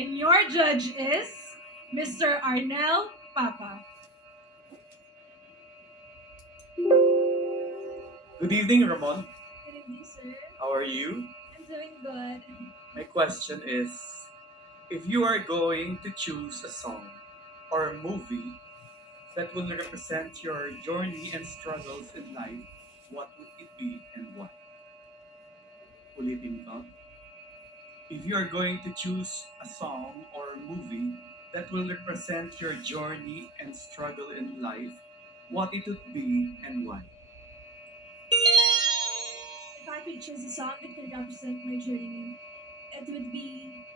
And your judge is Mr. Arnel Papa. Good evening, Ramon. Good evening, sir. How are you? I'm doing good. My question is, if you are going to choose a song or a movie that will represent your journey and struggles in life, what would it be and why? Ulitin ko. If you are going to choose a song or a movie that will represent your journey and struggle in life, what it would be and why? If I could choose a song that could represent my journey, it would be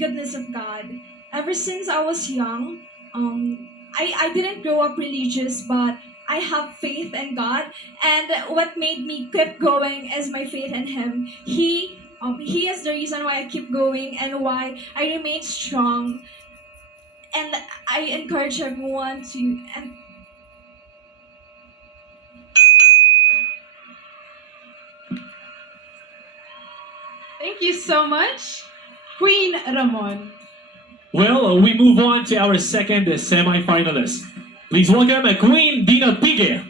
Goodness of God. Ever since I was young, I didn't grow up religious, but I have faith in God. And what made me keep going is my faith in Him. He is the reason why I keep going and why I remain strong. And I encourage everyone to. And thank you so much, Queen Ramon. Well, we move on to our second semi-finalist. Please welcome Queen Dina Pige.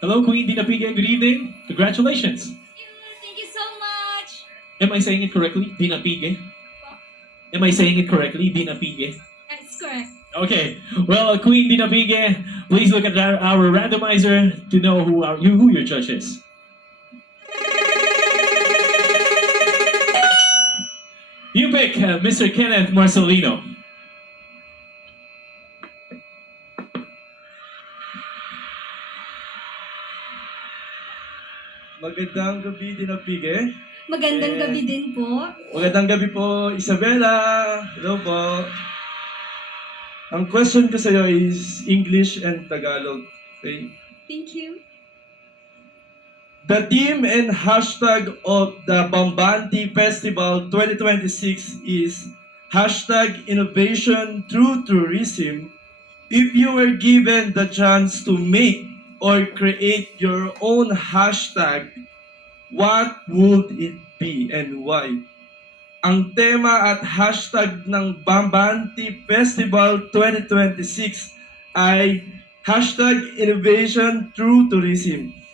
Hello, Queen Dina Pige. Good evening. Congratulations. Thank you so much. Am I saying it correctly? Dina Pige? Am I saying it correctly? Dina Pige? That's correct. Okay. Well, Queen Dina Pige, please look at our randomizer to know who your judge is. You pick Mr. Kenneth Marcelino. Magandang gabi din ang Pige. Magandang Eh, gabi din po. Magandang gabi po, Isabela. Hello po. Ang question ko sa iyo is English and Tagalog. Okay? Thank you. The theme and hashtag of the Bambanti Festival 2026 is hashtag innovation through tourism. If you were given the chance to make or create your own hashtag, what would it be and why? Ang tema at hashtag ng Bambanti Festival 2026 ay hashtag innovation through tourism.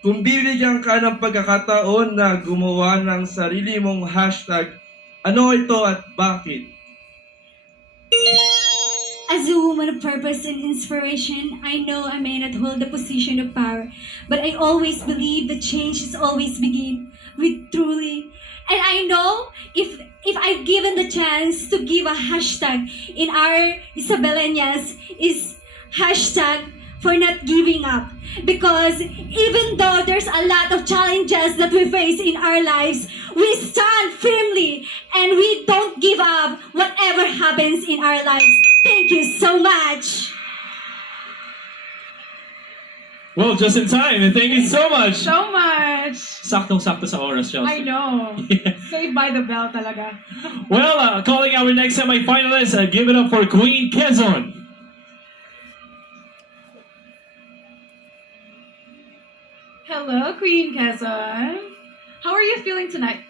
Kung bibigyan ka ng pagkakataon na gumawa ng sarili mong hashtag, ano ito at bakit? As a woman of purpose and inspiration, I know I may not hold the position of power, but I always believe that change is always begin with truly. And I know if I've given the chance to give a hashtag in our Isabelenias is hashtag for not giving up. Because even though there's a lot of challenges that we face in our lives, we stand firmly and we don't give up whatever happens in our lives. Thank you so much. Well, just in time, and thank you so much. So much. Saktong-sakto sa oras, I Chelsea. know. Saved by the bell talaga. Well, calling our next semi-finalist, give it up for Queen Quezon. Hello, Queen Quezon. How are you feeling tonight?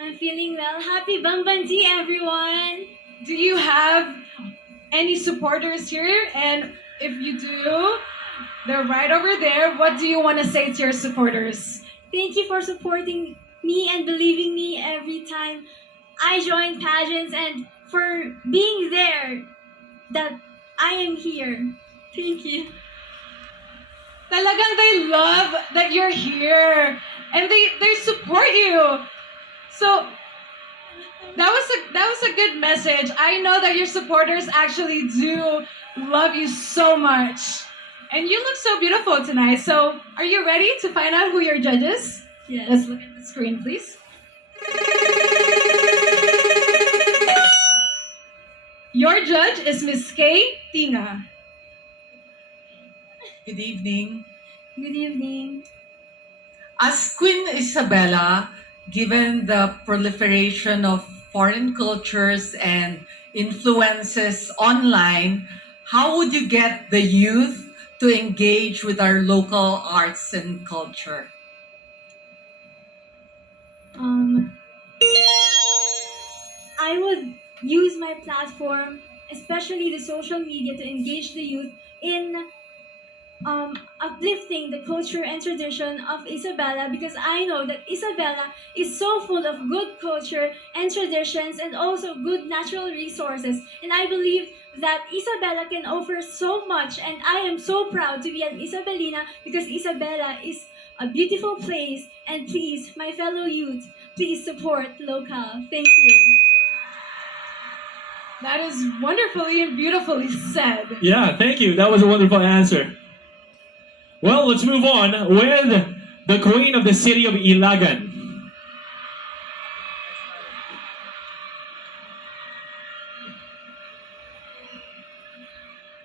I'm feeling well. Happy Bambanti, everyone. Do you have any supporters here? And if you do, they're right over there. What do you want to say to your supporters? Thank you for supporting me and believing me every time I join pageants and for being there that I am here. Thank you. Talagang they love that you're here and they support you. So that was a good message. I know that your supporters actually do love you so much. And you look so beautiful tonight. So are you ready to find out who your judge is? Yes. Let's look at the screen, please. Your judge is Miss Kay Tinga. Good evening. Good evening. As Queen Isabela, given the proliferation of foreign cultures and influences online, how would you get the youth to engage with our local arts and culture? Um, I would use my platform, especially the social media, to engage the youth in uplifting the culture and tradition of Isabela, because I know that Isabela is so full of good culture and traditions and also good natural resources. And I believe that Isabela can offer so much, and I am so proud to be an Isabelina because Isabela is a beautiful place. And please, my fellow youth, please support local. Thank you. That is wonderfully and beautifully said. Yeah, thank you. That was a wonderful answer. Well, let's move on with the Queen of the City of Ilagan.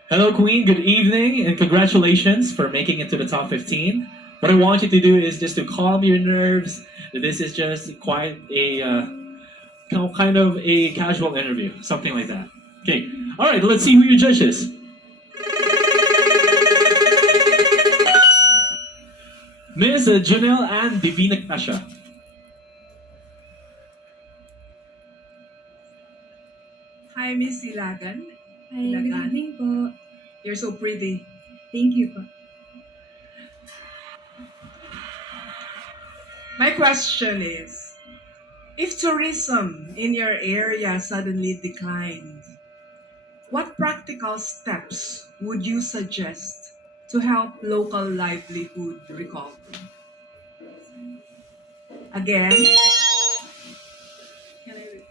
Hello, Queen. Good evening, and congratulations for making it to the top 15. What I want you to do is just to calm your nerves. This is just quite a kind of a casual interview, something like that. Okay. All right. Let's see who your judge is. Miss Janelle Ann Divina Casha. Hi, Miss Ilagan. Hi, good evening po. You're so pretty. Thank you po. My question is, if tourism in your area suddenly declined, what practical steps would you suggest to help local livelihood recover? Again, can I repeat?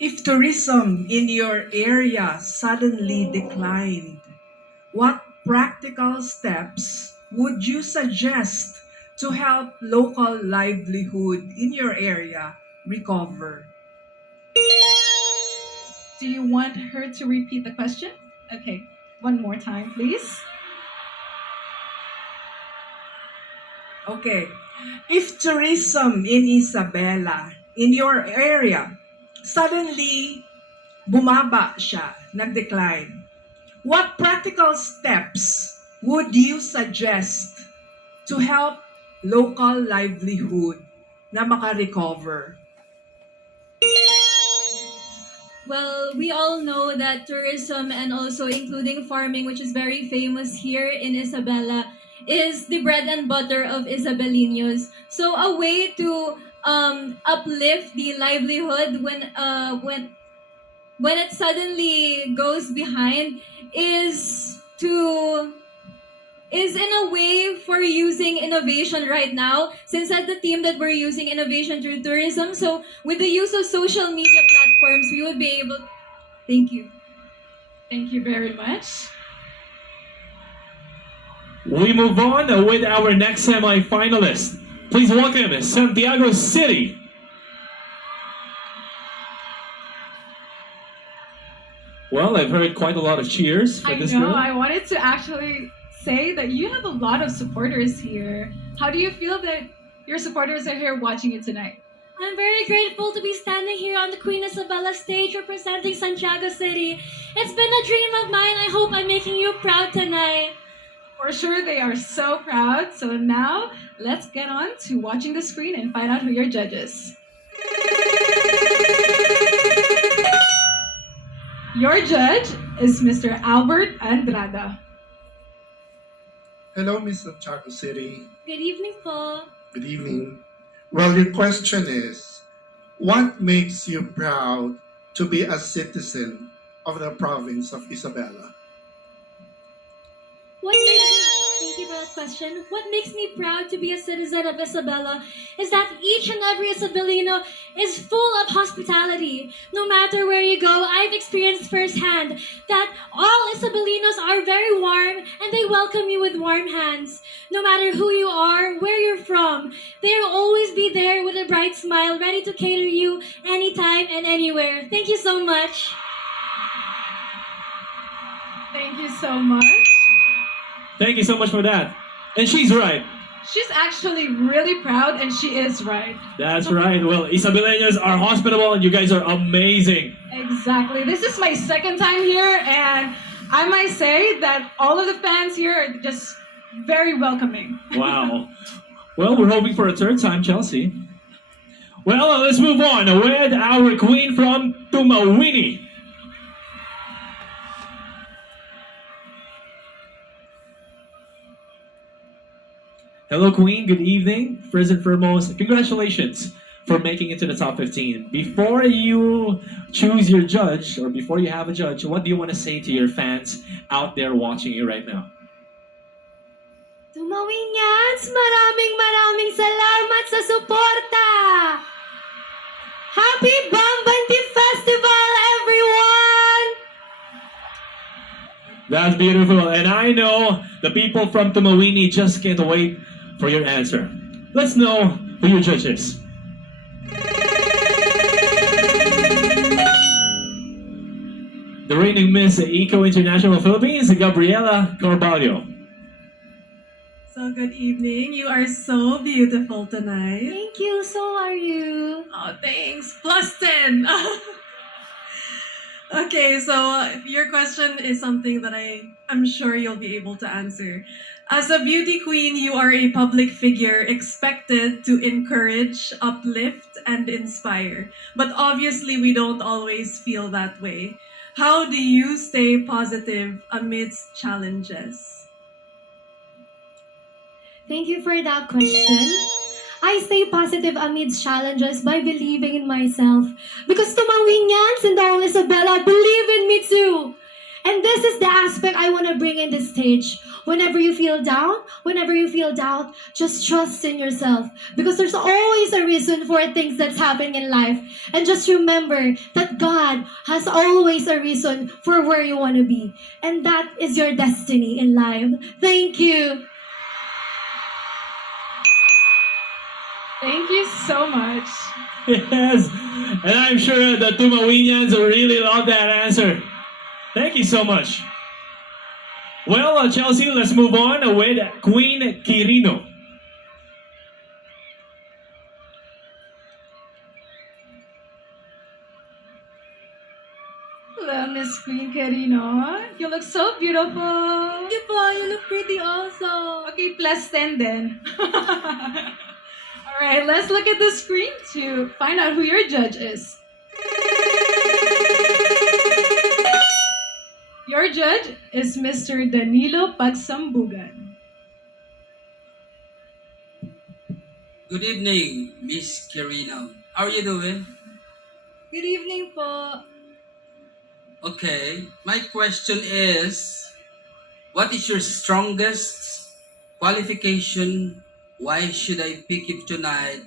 If tourism in your area suddenly declined, what practical steps would you suggest to help local livelihood in your area recover? Do you want her to repeat the question? Okay, one more time, please. Okay. If tourism in Isabela, in your area, suddenly bumaba siya, nag-decline, what practical steps would you suggest to help local livelihood na maka-recover? Well, we all know that tourism and also including farming, which is very famous here in Isabela, is the bread and butter of Isabelinos. So a way to uplift the livelihood when it suddenly goes behind is to is in a way for using innovation right now, since at the team that we're using innovation through tourism. So with the use of social media platforms, we would be able. Thank you. Thank you very much. We move on with our next semi-finalist. Please welcome Santiago City. Well, I've heard quite a lot of cheers for I this know. girl. I wanted to actually say that you have a lot of supporters here. How do you feel that your supporters are here watching you tonight? I'm very grateful to be standing here on the Queen Isabella stage representing Santiago City. It's been a dream of mine. I hope I'm making you proud tonight. For sure, they are so proud. So now, let's get on to watching the screen and find out who your judges. Your judge is Mr. Albert Andrada. Hello, Mr. Chaco City. Good evening po. Good evening. Well, your question is, what makes you proud to be a citizen of the province of Isabela? Thank you for that question. What makes me proud to be a citizen of Isabela is that each and every Isabelino is full of hospitality. No matter where you go, I've experienced firsthand that all Isabelinos are very warm and they welcome you with warm hands. No matter who you are, where you're from, they'll always be there with a bright smile, ready to cater you anytime and anywhere. Thank you so much. Thank you so much. Thank you so much for that. And she's right. She's actually really proud, and she is right. That's right. Well, Isabeleños are hospitable and you guys are amazing. Exactly. This is my second time here, and I might say that all of the fans here are just very welcoming. Wow. Well, we're hoping for a third time, Chelsea. Well, let's move on with our queen from Tumawini. Hello, Queen. Good evening. First and foremost, congratulations for making it to the top 15. Before you choose your judge, or before you have a judge, what do you want to say to your fans out there watching you right now? Tumawinyans, maraming salamat sa suporta! Happy Bambanti Festival, everyone! That's beautiful. And I know the people from Tumawini just can't wait for your answer. Let's know who your judge is. The reigning Miss Eco International Philippines, Gabriela Carballo. So good evening. You are so beautiful tonight. Thank you, so are you. Oh, thanks. Plus 10. Okay, so your question is something that I'm sure you'll be able to answer. As a beauty queen, you are a public figure expected to encourage, uplift, and inspire. But obviously, we don't always feel that way. How do you stay positive amidst challenges? Thank you for that question. I stay positive amidst challenges by believing in myself. Because Tumawinyans and the whole Isabela believe in me too. And this is the aspect I want to bring in this stage. Whenever you feel down, whenever you feel doubt, just trust in yourself. Because there's always a reason for things that's happening in life. And just remember that God has always a reason for where you want to be. And that is your destiny in life. Thank you. Thank you so much. Yes, and I'm sure the Tumawinians really love that answer. Thank you so much. Well, Chelsea, let's move on with Queen Quirino. Hello, Miss Queen Carino. You look so beautiful. Thank you po. You look pretty also. Okay, plus 10 then. All right, let's look at the screen to find out who your judge is. Your judge is Mr. Danilo Pagsambugan. Good evening, Miss Kirino. How are you doing? Good evening po. Okay, my question is, what is your strongest qualification? Why should I pick you tonight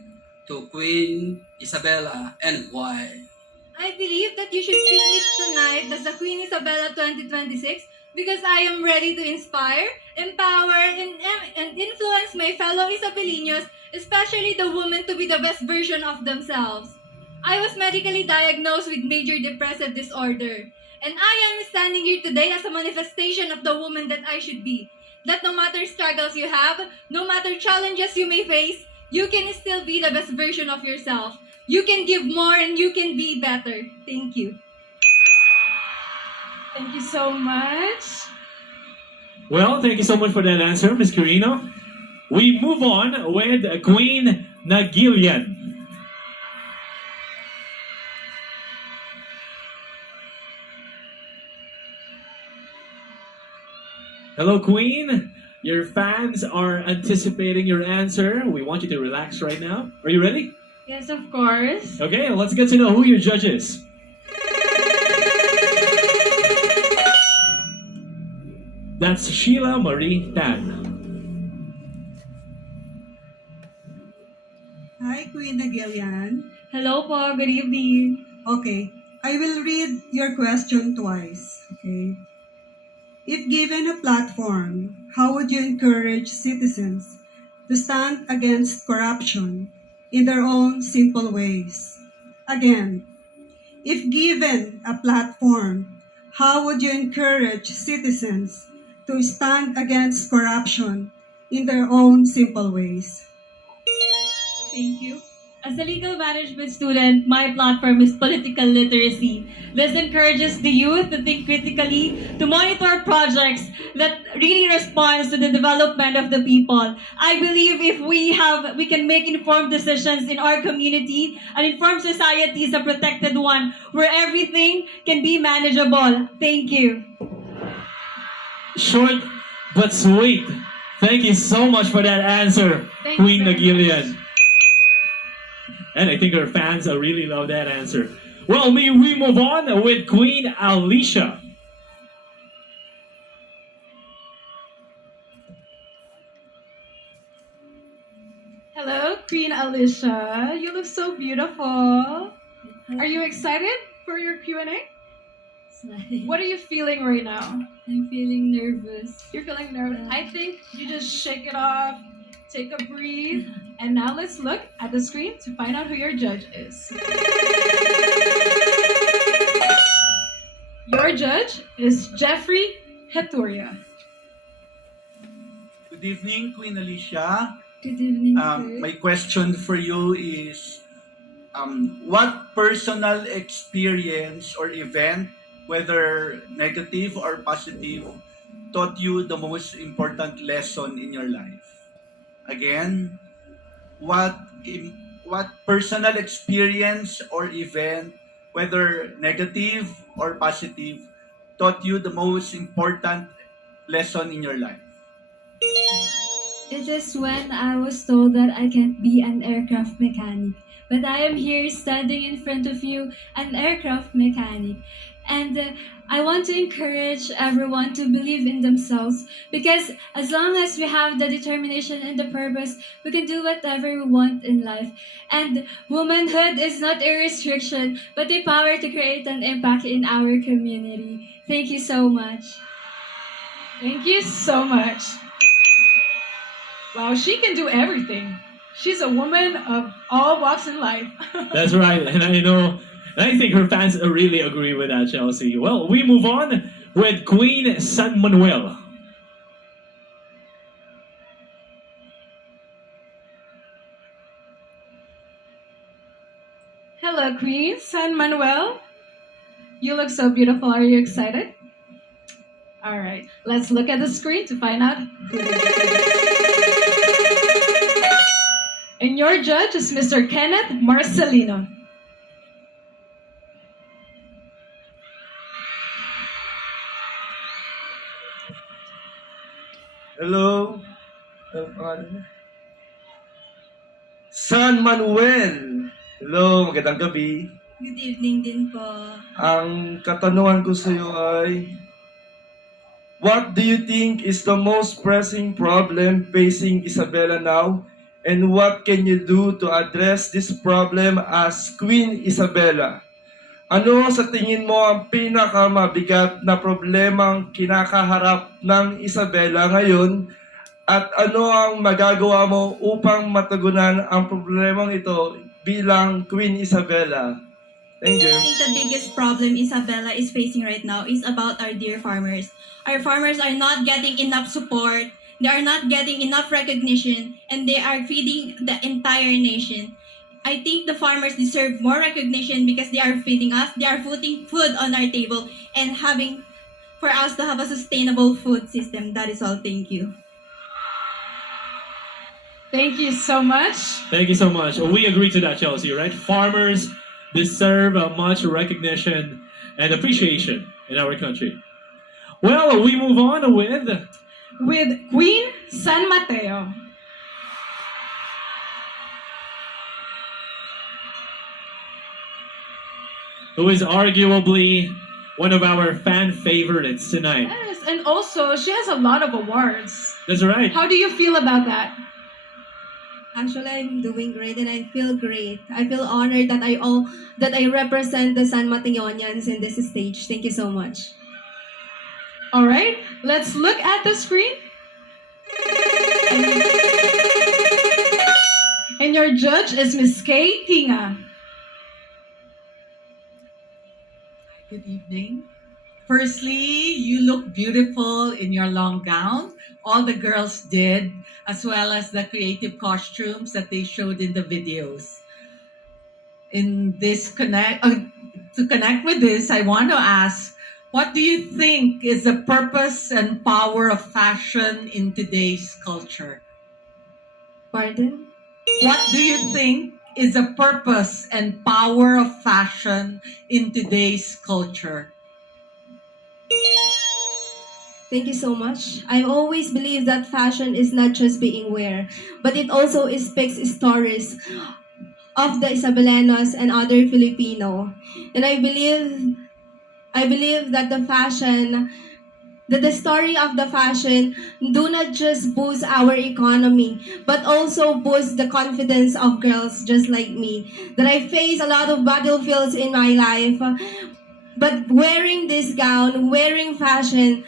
to Queen Isabela and why? I believe that you should pick me tonight as the Queen Isabella 2026 because I am ready to inspire, empower, and influence my fellow Isabelinos, especially the women, to be the best version of themselves. I was medically diagnosed with major depressive disorder, and I am standing here today as a manifestation of the woman that I should be. That no matter struggles you have, no matter challenges you may face, you can still be the best version of yourself. You can give more and you can be better. Thank you. Thank you so much. Well, thank you so much for that answer, Miss Quirino. We move on with Queen Nagilian. Hello, Queen. Your fans are anticipating your answer. We want you to relax right now. Are you ready? Yes, of course. Okay, let's get to know who your judge is. That's Sheila Marie Tan. Hi, Queen Nagilian. Hello po, good evening. Okay, I will read your question twice. Okay. If given a platform, how would you encourage citizens to stand against corruption in their own simple ways? Again, if given a platform, how would you encourage citizens to stand against corruption in their own simple ways? Thank you. As a legal management student, my platform is political literacy. This encourages the youth to think critically, to monitor projects that really responds to the development of the people. I believe if we can make informed decisions in our community, an informed society is a protected one where everything can be manageable. Thank you. Short but sweet. Thank you so much for that answer, Thanks Queen very Nagilian. And I think our fans really love that answer. Well, we move on with Queen Alicia. Hello, Queen Alicia. You look so beautiful. Are you excited for your Q&A? What are you feeling right now? I'm feeling nervous. You're feeling nervous. Yeah. I think you just shake it off, take a breathe, and now let's look at the screen to find out who your judge is. Your judge is Jeffrey Heturia. Good evening, Queen Alicia. Good evening, My question for you is, what personal experience or event, whether negative or positive, taught you the most important lesson in your life? Again, what personal experience or event, whether negative or positive, taught you the most important lesson in your life? It is when I was told that I can't be an aircraft mechanic. But I am here standing in front of you, an aircraft mechanic. And I want to encourage everyone to believe in themselves because as long as we have the determination and the purpose, we can do whatever we want in life. And womanhood is not a restriction, but a power to create an impact in our community. Thank you so much. Thank you so much. Wow, she can do everything. She's a woman of all walks in life. That's right, and I know, and I think her fans really agree with that, Chelsea. Well, we move on with Queen San Manuel. Hello, Queen San Manuel. You look so beautiful. Are you excited? All right, let's look at the screen to find out who the judge is. And your judge is Mr. Kenneth Marcelino. Hello? Ano pangalan niya? San Manuel. Hello, magandang gabi. Good evening din po. Ang katanungan ko sa iyo ay, what do you think is the most pressing problem facing Isabela now? And what can you do to address this problem as Queen Isabela? Ano sa tingin mo ang pinakamabigat na problemang kinakaharap ng Isabela ngayon? At ano ang magagawa mo upang matugunan ang problemang ito bilang Queen Isabela? Thank you. I think the biggest problem Isabella is facing right now is about our dear farmers. Our farmers are not getting enough support, they are not getting enough recognition, and they are feeding the entire nation. I think the farmers deserve more recognition because they are feeding us, they are putting food on our table, and having for us to have a sustainable food system. That is all. Thank you. Thank you so much. Thank you so much. We agree to that, Chelsea, right? Farmers deserve much recognition and appreciation in our country. Well, we move on With Queen San Mateo. who is arguably one of our fan favorites tonight. Yes, and also she has a lot of awards. That's right. How do you feel about that? Actually, I'm doing great and I feel great. I feel honored that I represent the San Mateonians in this stage. Thank you so much. All right, let's look at the screen. And your judge is Miss Kay Tinga. Good evening. Firstly, you look beautiful in your long gown. All the girls did, as well as the creative costumes that they showed in the videos. in this to connect with this, I want to ask, what do you think is the purpose and power of fashion in today's culture? Pardon? What do you think is the purpose and power of fashion in today's culture? Thank you so much. I've always believed that fashion is not just being wear, but it also speaks stories of the Isabelanos and other Filipino. And I believe that the story of the fashion do not just boost our economy, but also boost the confidence of girls just like me. That I face a lot of battlefields in my life, but wearing this gown, wearing fashion,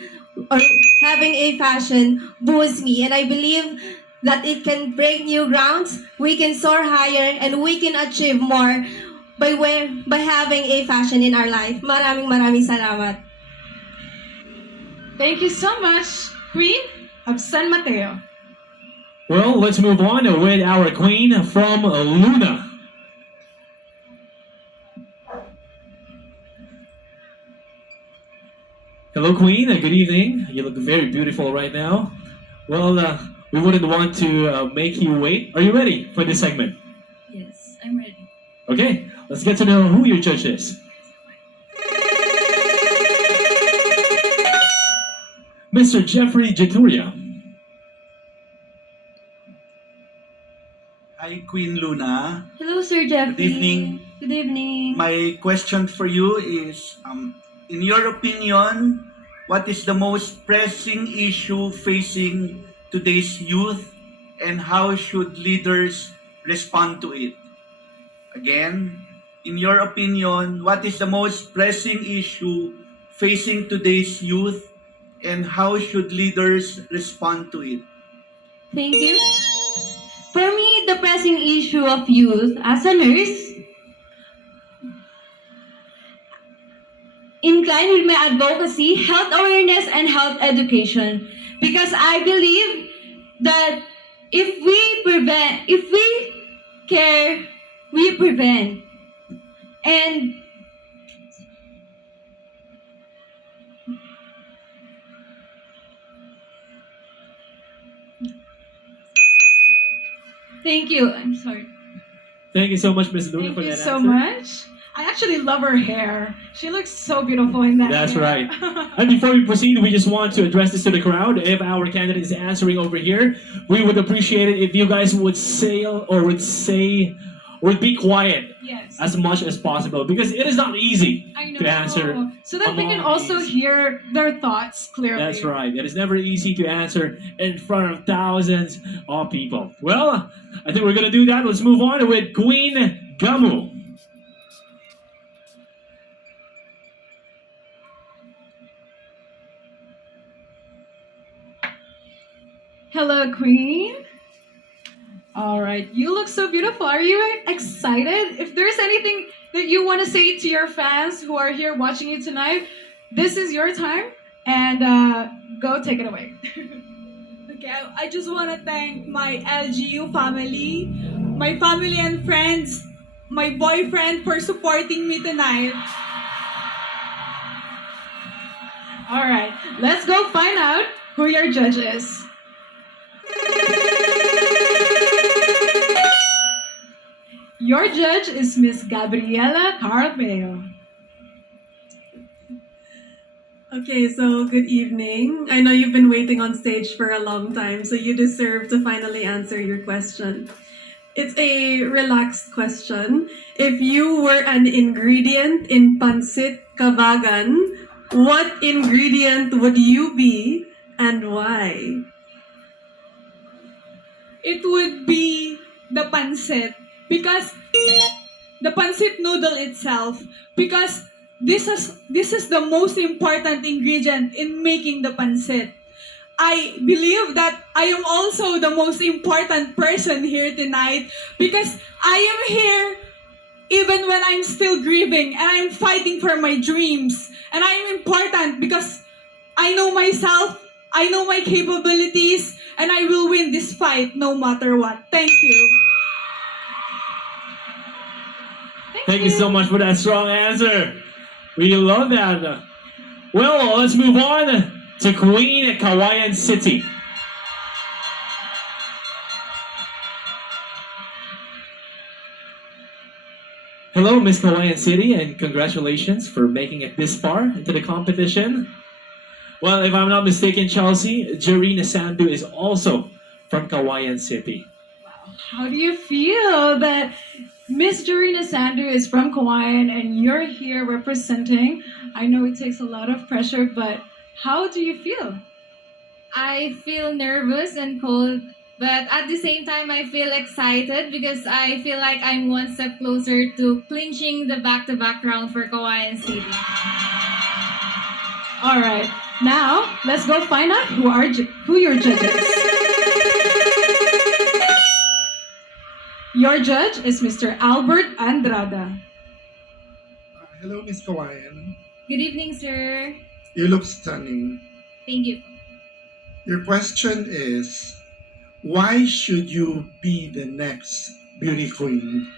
or having a fashion boosts me. And I believe that it can break new grounds, we can soar higher, and we can achieve more by having a fashion in our life. Maraming salamat. Thank you so much, Queen of San Mateo. Well, let's move on with our queen from Luna. Hello, Queen. Good evening. You look very beautiful right now. Well, we wouldn't want to make you wait. Are you ready for this segment? Yes, I'm ready. Okay, let's get to know who your judge is. Mr. Jeffrey Jaturia. Hi, Queen Luna. Hello, Sir Jeffrey. Good evening. Good evening. My question for you is, in your opinion, what is the most pressing issue facing today's youth, and how should leaders respond to it? Again, in your opinion, what is the most pressing issue facing today's youth, and how should leaders respond to it? Thank you. For me, the pressing issue of youth as a nurse inclined with my advocacy, health awareness, and health education. Because I believe that if we care, we prevent. And thank you. I'm sorry. Thank you so much, Miss Luna, Thank for you that so answer. much. I actually love her hair. She looks so beautiful in that. That's hair. right. And before we proceed, we just want to address this to the crowd. If our candidate is answering over here, we would appreciate it if you guys would would be quiet Yes. as much as possible, because it is not easy I know. to answer. So that we can among also these. hear their thoughts clearly. That's right. It is never easy to answer in front of thousands of people. Well, I think we're gonna do that. Let's move on with Queen Gamu. Hello, Queen. All right, you look so beautiful. Are you excited? If there's anything that you want to say to your fans who are here watching you tonight, this is your time, and go take it away. Okay, I just want to thank my LGU family, my family and friends, my boyfriend for supporting me tonight. All right, let's go find out who your judge is. Your judge is Miss Gabriela Carpeo. Okay, so good evening. I know you've been waiting on stage for a long time, so you deserve to finally answer your question. It's a relaxed question. If you were an ingredient in pancit kavagan, what ingredient would you be and why? It would be the pancit, because the pancit noodle itself, because this is the most important ingredient in making the pancit. I believe that I am also the most important person here tonight, because I am here even when I'm still grieving and I'm fighting for my dreams. And I'm important because I know myself, I know my capabilities, and I will win this fight no matter what. Thank you. Thank Thank you so much for that strong answer. We love that. Well, let's move on to Queen Kawayan City. Hello, Miss Kawayan City, and congratulations for making it this far into the competition. Well, if I'm not mistaken, Chelsea, Jarina Sandu is also from Kawayan City. How do you feel that Miss Dorina Sandu is from Kauai and you're here representing? I know it takes a lot of pressure, but how do you feel? I feel nervous and cold, but at the same time, I feel excited because I feel like I'm one step closer to clinching the back-to-back round for Kawayan City. All right, now let's go find out who your judges. Your judge is Mr. Albert Andrada. Hello, Miss Kawayan. Good evening, sir. You look stunning. Thank you. Your question is, why should you be the next beauty queen?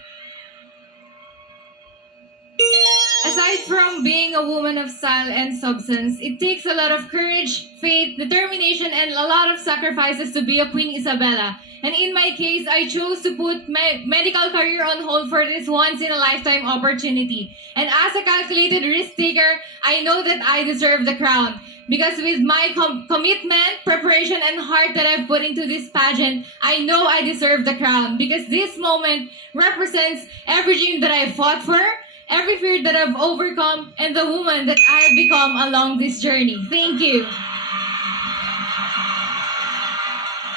Aside from being a woman of style and substance, it takes a lot of courage, faith, determination, and a lot of sacrifices to be a Queen Isabela. And in my case, I chose to put my medical career on hold for this once-in-a-lifetime opportunity. And as a calculated risk taker, I know that I deserve the crown. Because with my commitment, preparation, and heart that I've put into this pageant, I know I deserve the crown. Because this moment represents every dream that I fought for, every fear that I've overcome, and the woman that I have become along this journey. Thank you.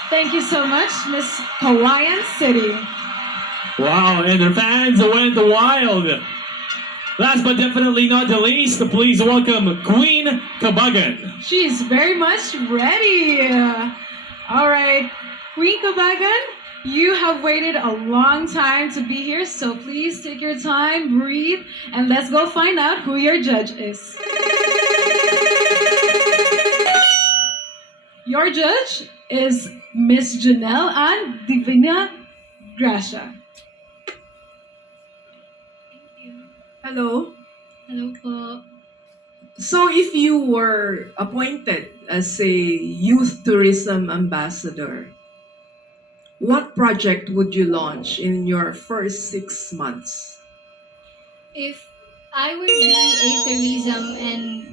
Thank you so much, Miss Hawaiian City. Wow, and the fans went wild. Last but definitely not the least, please welcome Queen Kabagan. She's very much ready. All right, Queen Kabagan, you have waited a long time to be here, so please take your time, breathe, and let's go find out who your judge is. Your judge is Miss Janelle and Divina Gracia. Hello. Hello po. So, if you were appointed as a youth tourism ambassador, what project would you launch in your first 6 months? If I would be a tourism and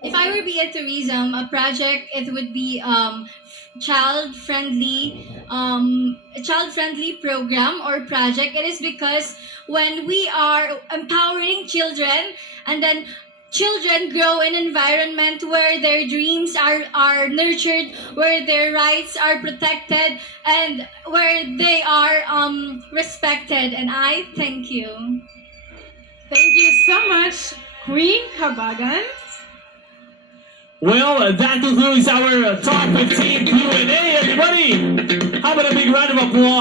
if I would be a tourism, a project, it would be a child friendly program or project. It is because when we are empowering children, and then children grow in an environment where their dreams are nurtured, where their rights are protected, and where they are respected. And I thank you. Thank you so much, Queen Kabagan. Well, that concludes our top 15 Q&A, everybody. How about a big round of applause?